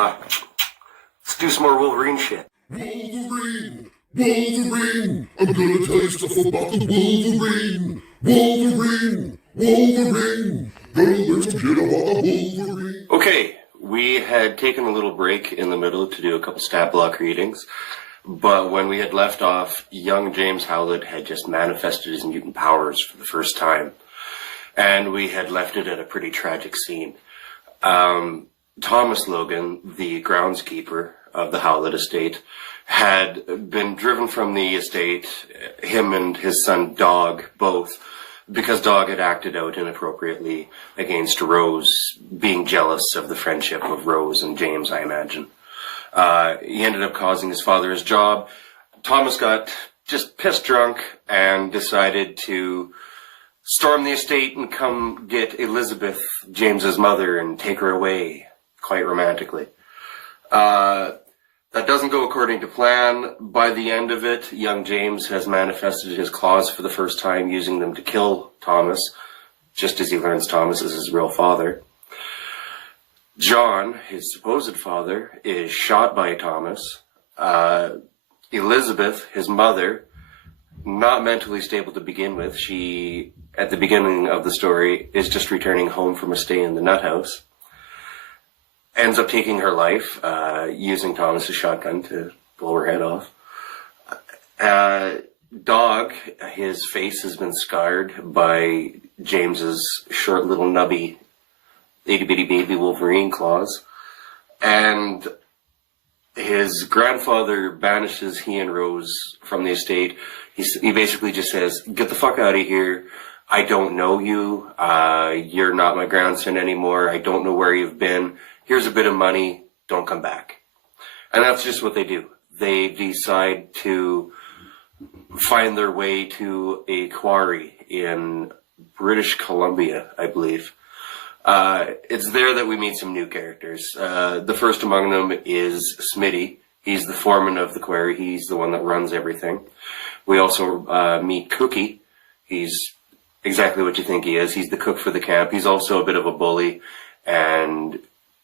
Let's do some more Wolverine shit. Wolverine! Wolverine! I'm gonna tell you stuff about the Wolverine! Wolverine! Wolverine! Gonna learn some shit about the Wolverine! Okay, we had taken a little break in the middle to do a couple stat block readings, but when we had left off, young James Howlett had just manifested his mutant powers for the first time, and we had left it at a pretty tragic scene. Thomas Logan, the groundskeeper of the Howlett estate, had been driven from the estate, him and his son Dog both, because Dog had acted out inappropriately against Rose, being jealous of the friendship of Rose and James, I imagine. He ended up causing his father his job. Thomas got just pissed drunk and decided to storm the estate and come get Elizabeth, James's mother, and take her away, quite romantically. That doesn't go according to plan. By the end of it, young James has manifested his claws for the first time, using them to kill Thomas, just as he learns Thomas is his real father. John, his supposed father, is shot by Thomas. Elizabeth, his mother, not mentally stable to begin with. She, at the beginning of the story, is just returning home from a stay in the nut house. Ends up taking her life, using Thomas's shotgun to blow her head off. Dog, his face has been scarred by James's short little nubby itty-bitty baby Wolverine claws. And his grandfather banishes he and Rose from the estate. He basically just says, "Get the fuck out of here. I don't know you. You're not my grandson anymore. I don't know where you've been. Here's a bit of money. Don't come back." And that's just what they do. They decide to find their way to a quarry in British Columbia, I believe. It's there that we meet some new characters. The first among them is Smitty. He's the foreman of the quarry. He's the one that runs everything. We also meet Cookie. He's exactly what you think he is. He's the cook for the camp. He's also a bit of a bully and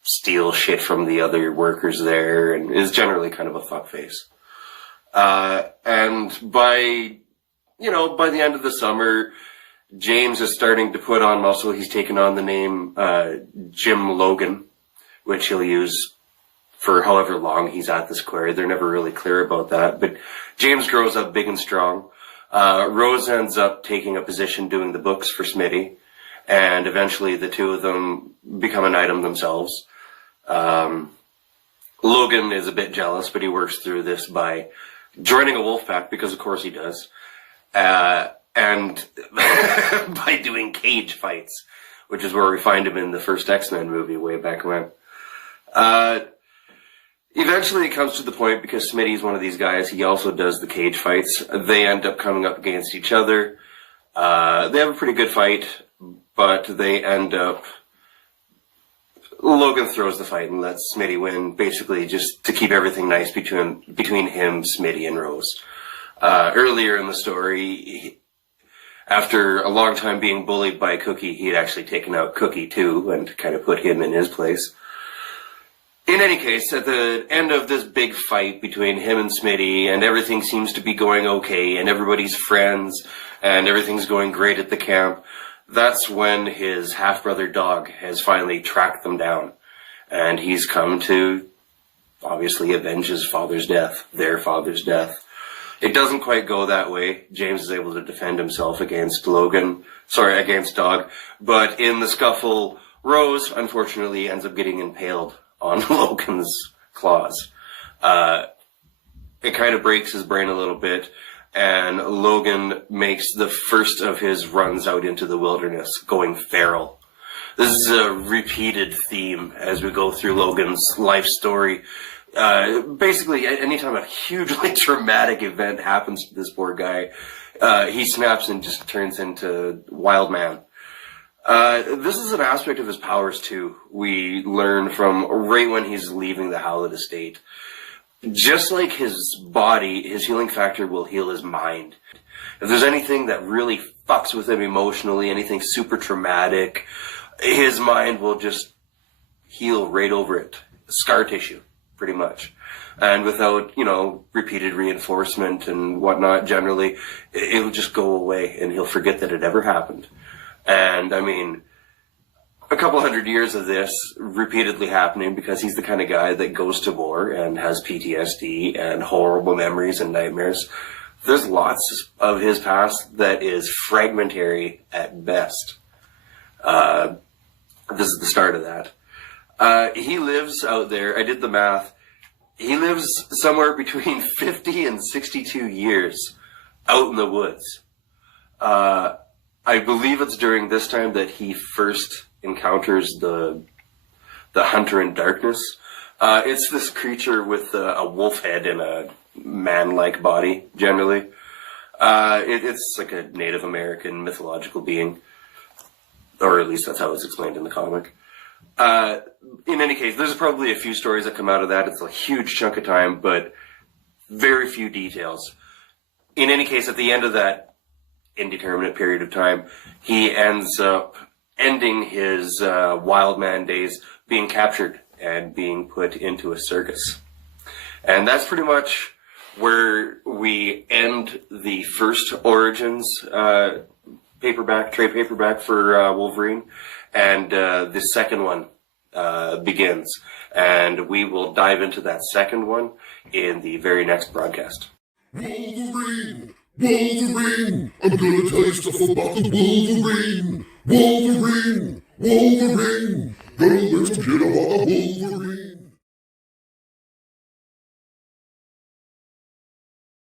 steals shit from the other workers there and is generally kind of a fuckface. And by the end of the summer, James is starting to put on muscle. He's taken on the name Jim Logan, which he'll use for however long he's at this quarry. They're never really clear about that. But James grows up big and strong. Rose ends up taking a position doing the books for Smitty, and eventually the two of them become an item themselves. Logan is a bit jealous, but he works through this by joining a wolf pack, because of course he does, and by doing cage fights, which is where we find him in the first X-Men movie way back when. Eventually it comes to the point, because Smitty's one of these guys, he also does the cage fights. They end up coming up against each other. They have a pretty good fight, but they end up... Logan throws the fight and lets Smitty win, basically just to keep everything nice between him, Smitty, and Rose. Earlier in the story, after a long time being bullied by Cookie, he had actually taken out Cookie too, and kind of put him in his place. In any case, at the end of this big fight between him and Smitty, and everything seems to be going okay, and everybody's friends, and everything's going great at the camp, that's when his half-brother Dog has finally tracked them down. And he's come to, obviously, avenge his father's death, their father's death. It doesn't quite go that way. James is able to defend himself against Dog. But in the scuffle, Rose, unfortunately, ends up getting impaled on Logan's claws. It kind of breaks his brain a little bit, and Logan makes the first of his runs out into the wilderness, going feral. This is a repeated theme as we go through Logan's life story. Basically, anytime a hugely traumatic event happens to this poor guy, he snaps and just turns into wild man. This is an aspect of his powers, too. We learn from right when he's leaving the Howlett estate. Just like his body, his healing factor will heal his mind. If there's anything that really fucks with him emotionally, anything super traumatic, his mind will just heal right over it. scar tissue, pretty much. And without, repeated reinforcement and whatnot, generally, it'll just go away and he'll forget that it ever happened. And I mean, a couple hundred years of this repeatedly happening because he's the kind of guy that goes to war and has PTSD and horrible memories and nightmares. There's lots of his past that is fragmentary at best. This is the start of that. He lives out there, I did the math, he lives somewhere between 50 and 62 years out in the woods. I believe it's during this time that he first encounters the hunter in darkness. It's this creature with a wolf head and a man-like body, generally. It's like a Native American mythological being. Or at least that's how it's explained in the comic. In any case, there's probably a few stories that come out of that. It's a huge chunk of time, but very few details. In any case, at the end of that indeterminate period of time, he ends up ending his wild man days being captured and being put into a circus. And that's pretty much where we end the first Origins trade paperback for Wolverine, and the second one begins. And we will dive into that second one in the very next broadcast. Wolverine! Wolverine! I'm gonna tell you stuff about the Wolverine! Wolverine! Wolverine! Gonna learn some shit about the Wolverine!